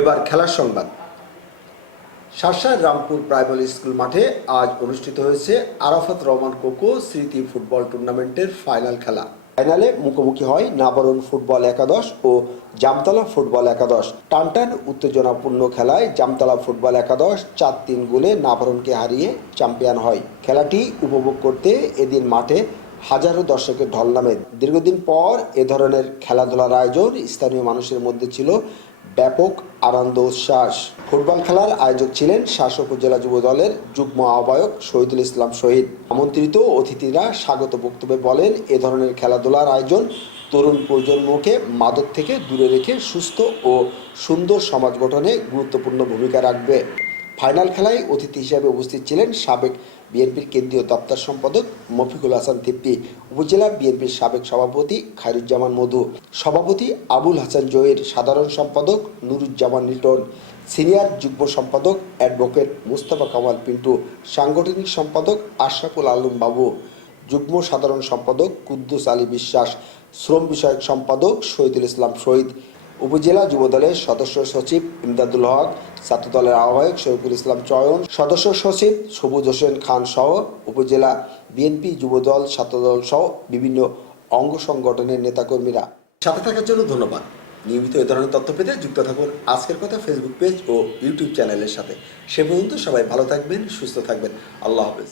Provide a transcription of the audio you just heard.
এবার খেলার সংবাদ। শার্শার রামপুর প্রাইমারি স্কুল মাঠে আজ অনুষ্ঠিত হয়েছে আরাফাত রহমান কোকো স্মৃতি ফুটবল টুর্নামেন্টের ফাইনাল খেলা। ফাইনালে মুখোমুখি হয় নাবরণ ফুটবল একাদশ ও জামতলা ফুটবল একাদশ। টানটান উত্তেজনাপূর্ণ খেলায় জামতলা ফুটবল একাদশ চার তিন গোলে নাবরণকে হারিয়ে চ্যাম্পিয়ন হয়। খেলাটি উপভোগ করতে এদিন মাঠে হাজারো দর্শকের ঢল নামে। দীর্ঘদিন পর এ ধরনের খেলাধুলার আয়োজন স্থানীয় মানুষের মধ্যে ছিল ব্যাপক আনন্দ উচ্ছ্বাস। ফুটবল খেলার আয়োজক ছিলেন শাসক উপজেলা যুব দলের যুগ্ম আহ্বায়ক শহীদুল ইসলাম শহীদ। আমন্ত্রিত অতিথিরা স্বাগত বক্তব্যে বলেন, এ ধরনের খেলাধুলার আয়োজন তরুণ প্রজন্মকে মাদক থেকে দূরে রেখে সুস্থ ও সুন্দর সমাজ গঠনে গুরুত্বপূর্ণ ভূমিকা রাখবে। ফাইনাল খেলায় অতিথি হিসেবে উপস্থিত ছিলেন সাবেক বিএনপির কেন্দ্রীয় দপ্তর সম্পাদক মফিকুল হাসান তিপ্পি, উপজেলা বিএনপির সাবেক সভাপতি খায়রুজ্জামান মধু, সভাপতি আবুল হাসান জয়ের সাধারণ সম্পাদক নুরুজ্জামান লিটন, সিনিয়র যুগ্ম সম্পাদক অ্যাডভোকেট মুস্তফা কামাল পিন্টু, সাংগঠনিক সম্পাদক আশরাফুল আলম বাবু, যুগ্ম সাধারণ সম্পাদক কুদ্দুস আলী বিশ্বাস, শ্রম বিষয়ক সম্পাদক শহীদুল ইসলাম শহীদ উপজেলা যুবদলের সদস্য সচিব ইমদাদুল হক, ছাত্রদলের আহ্বায়ক শহীদুল ইসলাম চয়ন, সদস্য সচিব সবুজ হোসেন খান সহ উপজেলা বিএনপি যুবদল, ছাত্রদল সহ বিভিন্ন অঙ্গ সংগঠনের নেতাকর্মীরা। সাথে থাকার জন্য ধন্যবাদ। নিয়মিত এ ধরনের তথ্য পেতে যুক্ত থাকুন আজকের কথা ফেসবুক পেজ ও ইউটিউব চ্যানেলের সাথে। সে পর্যন্ত সবাই ভালো থাকবেন, সুস্থ থাকবেন। আল্লাহ হাফেজ।